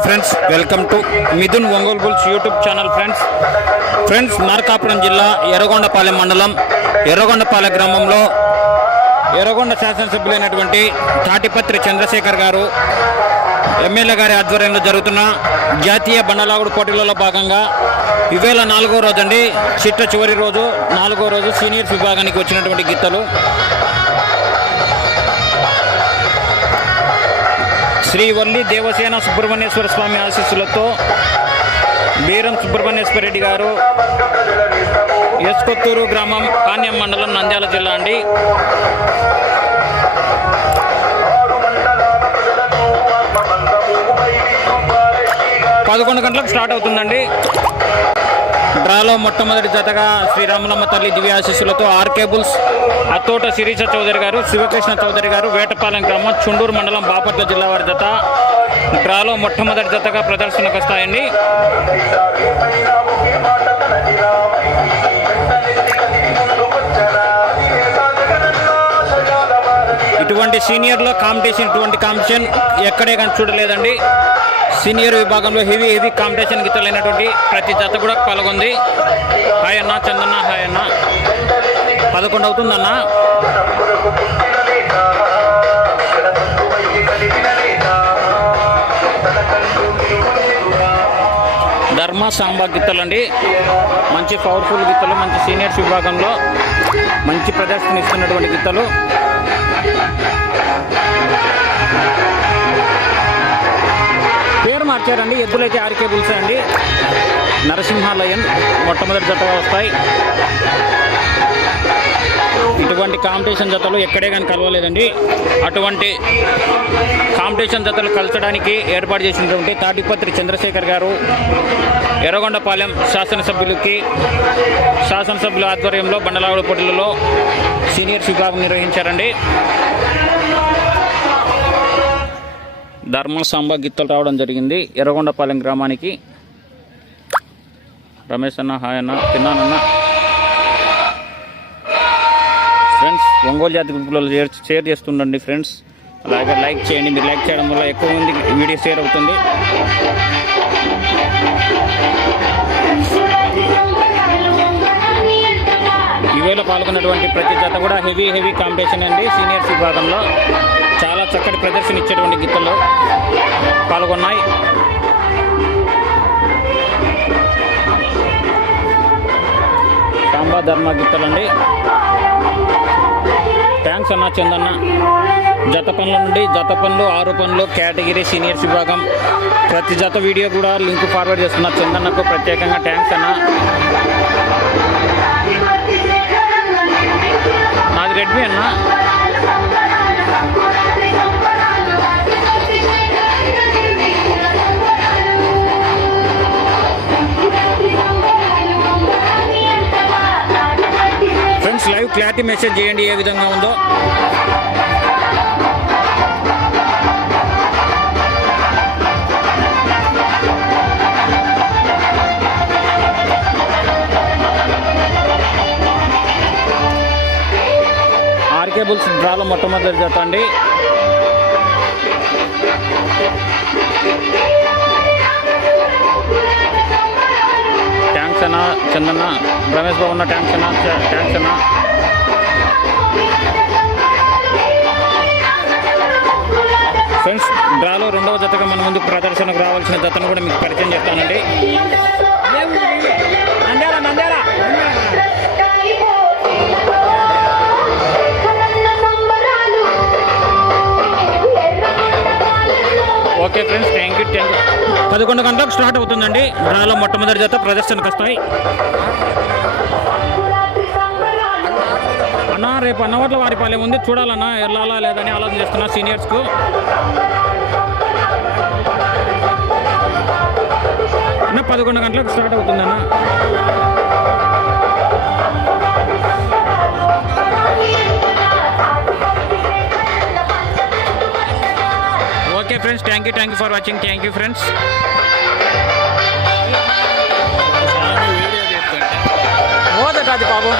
Hi friends welcome to Mithun Ongole bulls YouTube channel friends. Friends Markapuram జిల్లా ఎర్రగొండపాలెం మండలం ఎర్రగొండపాలెం గ్రామంలో ఎర్రగొండ శాసనసభ్యులైనటువంటి తాటిపత్రి చంద్రశేఖర్ గారు ఎమ్మెల్యే గారి ఆధ్వర్యంలో జరుగుతున్న జాతీయ బండలాగుడు పోటీలలో భాగంగా ఇవేళ నాలుగో రోజు అండి చిట్ట చివరి రోజు నాలుగో రోజు సీనియర్స్ విభాగానికి వచ్చినటువంటి గీతలు శ్రీ వల్లి దేవసేన సుబ్రహ్మణ్యేశ్వర స్వామి ఆశీస్సులతో బీరం సుబ్రహ్మణ్యేశ్వర రెడ్డి గారు ఎస్కొత్తూరు గ్రామం కాన్యం మండలం నంద్యాల జిల్లా అండి. పదకొండు గంటలకు స్టార్ట్ అవుతుందండి. డ్రాలో మొట్టమొదటి జతగా శ్రీరాములమ్మ తల్లి దివ్యాశిస్సులతో ఆర్ కేబుల్స్ అత్తోట శిరీష చౌదరి గారు శివకృష్ణ చౌదరి గారు వేటపాలెం గ్రామం చుండూరు మండలం బాపట్ల జిల్లా వారి జత. డ్రాలో మొట్టమొదటి జతగా ప్రదర్శనకు వస్తాయండి. ఇటువంటి సీనియర్లో కాంపిటీషన్ ఇటువంటి కాంపిటీషన్ ఎక్కడే కానీ చూడలేదండి. సీనియర్ విభాగంలో హెవీ హెవీ కాంపిటీషన్కి గీతలైనటువంటి ప్రతి జత కూడా పాల్గొంది. హాయ్ అన్న చందన్న హాయ్. పదకొండు అవుతుందన్న. ధర్మ సాంబా గిత్తలు అండి మంచి పవర్ఫుల్ గిత్తలు మంచి సీనియర్స్ విభాగంలో మంచి ప్రదర్శన ఇస్తున్నటువంటి గిత్తలు పేరు మార్చారండి ఎద్దులైతే ఆర్కే బుల్స్ అండి. నరసింహాలయన్ మొట్టమొదటి జతగా వస్తాయి. ఇటువంటి కాంపిటీషన్ జతలు ఎక్కడే కానీ కలవలేదండి. అటువంటి కాంపిటీషన్ జతలు కలచడానికి ఏర్పాటు చేసినటువంటి తాటిపత్రి చంద్రశేఖర్ గారు ఎర్రగొండపాలెం శాసనసభ్యులకి శాసనసభ్యుల ఆధ్వర్యంలో బండలాగుడు పోటీలలో సీనియర్స్ విభాగం నిర్వహించారండి. ధర్మ సాంబ గిత్తలు రావడం జరిగింది ఎర్రగొండపాలెం గ్రామానికి. రమేష్ అన్న హాయ్ అన్న తిన్నానన్న. ఫ్రెండ్స్ ఒంగోలు జాతి గ్రూపులో షేర్ షేర్ చేస్తుండండి ఫ్రెండ్స్ అలాగే లైక్ చేయండి. మీరు లైక్ చేయడం వల్ల ఎక్కువ మంది వీడియో షేర్ అవుతుంది. ఈవేళ పాల్గొన్నటువంటి ప్రతి జత కూడా హెవీ హెవీ కాంపిటీషన్ అండి. సీనియర్స్ విభాగంలో చాలా చక్కటి ప్రదర్శన ఇచ్చేటువంటి గీతలు పాల్గొన్నాయి. సాంబా ధర్మ గీతలండి థ్యాంక్స్ అన్న చందన్న. జత పనుల నుండి జత పనులు ఆరు పనులు కేటగిరీ సీనియర్స్ విభాగం. ప్రతి జత వీడియో కూడా లింక్ ఫార్వర్డ్ చేస్తున్న. చందన్నకు ప్రత్యేకంగా థ్యాంక్స్ అన్న. నాది రెడ్మీ అన్న. క్లారిటీ మెసేజ్ చేయండి ఏ విధంగా ఉందో. ఆర్కే బుల్స్ డ్రాలో మొట్టమొదటి జత అండి. థ్యాంక్స్ అన్న చందన్న రమేష్ బాబు ఉన్న ట్యాంక్స్ అన్నా ట్యాంక్స్ అన్నా ఫ్రెండ్స్ డ్రాలో రెండవ జతగా మన ముందు ప్రదర్శనకు రావాల్సిన జతను కూడా మీకు పరిచయం చేస్తానండి. Okay friends thank you thank you పదకొండు గంటలకు స్టార్ట్ అవుతుందండి. డ్రాలో మొట్టమొదటి జత ప్రదర్శనకు వస్తాయి. అన్న రేపు అన్నవట్ల వారిపాలెం ఉంది. చూడాలన్నా వెళ్ళాలా లేదని ఆలోచన చేస్తున్నా సీనియర్స్కు అన్న పదకొండు గంటలకు స్టార్ట్ అవుతుందన్న okay friends thank you thank you for watching thank you friends అది పాపం